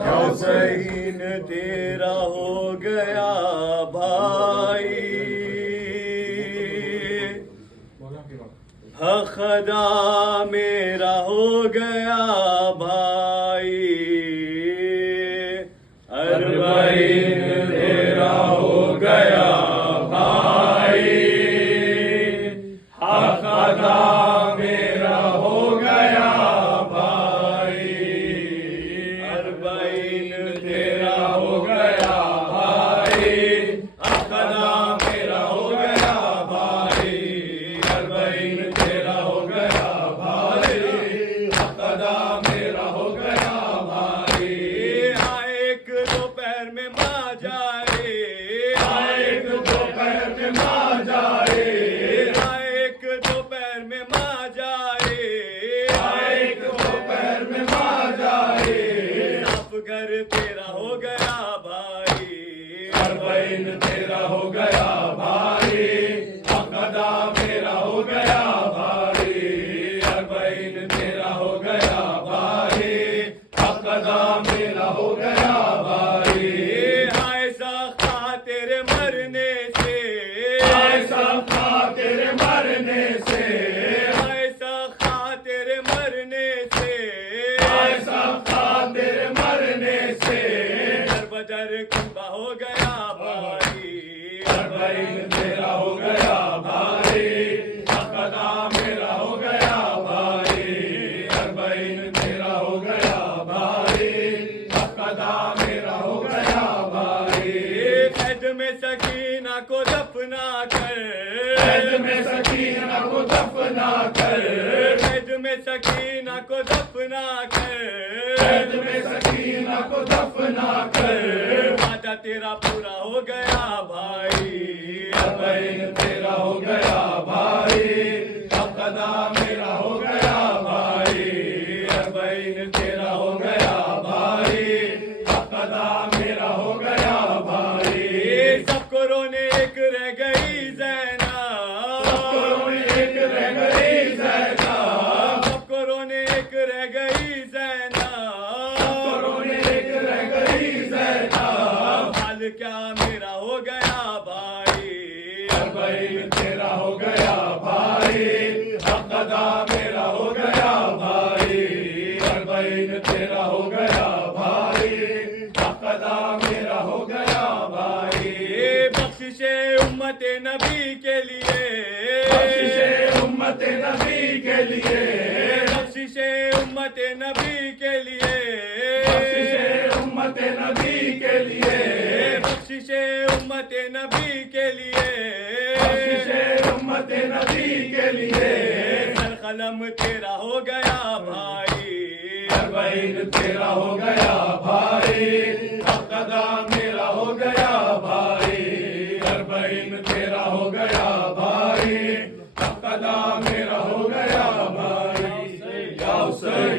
हुसैन तेरा हो गया भाई, खुदा मेरा हो गया भाई, अरबईन तेरा हो गया भाई, खुदा मेरा हो गया भाई, अरबईन तेरा हो गया भाई, खुदा मेरा हो गया भाई, अरबईन तेरा हो गया भाई, खुदा मेरा हो गया भाई। एक दोपहर में माँ जाए, एक दोपहर में माँ जाए, एक दोपहर में माँ जाए, एक दोपहर में माँ जाए, साफ घर तेरा हो गया भाई, अरबईन तेरा हो गया भाई, खुदा मेरा हो गया भाई, अरबईन तेरा हो गया भाई, खुदा मेरा हो गया भाई। हाय सखा तेरे मरने से, हाय सखा तेरे मरने से, हाय सखा तेरे मरने से, हाय सखा तेरे मरने से, दर बदर कुंबा हो गया भाई, अरबईन तेरा हो गया भाई, खुदा मेरा हो गया भाई, अरबईन तेरा हो गया भाई, खुदा मेरा हो गया भाई। कैद में सकीना को दफना कर, कैद में सकीना को दफना कर, कैद में सकीना को दफना कर, कैद में सकीना को दफना कर, वादा तेरा पूरा हो गया भाई, अरबईन तेरा हो गया भाई, खुदा मेरा हो गया भाई, अरबईन तेरा हो गया भाई, खुदा मेरा हो गया भाई। सबको रोने एक रह गई ज़ैना, सबको रोने एक रह गई ज़ैना, सबको रोने एक रह गई ज़ैना, सबको रोने एक रह गई ज़ैना, हाल क्या मेरा हो गया भाई, अरबईन तेरा हो गया भाई, खुदा मेरा हो गया भाई, अरबईन तेरा हो गया भाई, खुदा मेरा हो गया भाई। बख्शिशे उम्मते नबी के लिए, बख्शिशे उम्मते नबी के लिए, बख्शिशे उम्मते नबी के लिए, बख्शिशे उम्मते नबी के लिए, बख्शिशे उम्मते नबी के लिए, बख्शिशे उम्मते नबी के लिए, सर कलम तेरा हो गया भाई, अरबईन तेरा हो गया भाई, खुदा मेरा हो गया भाई, अरबईन तेरा हो गया भाई, खुदा मेरा हो गया भाई। या हुसैन।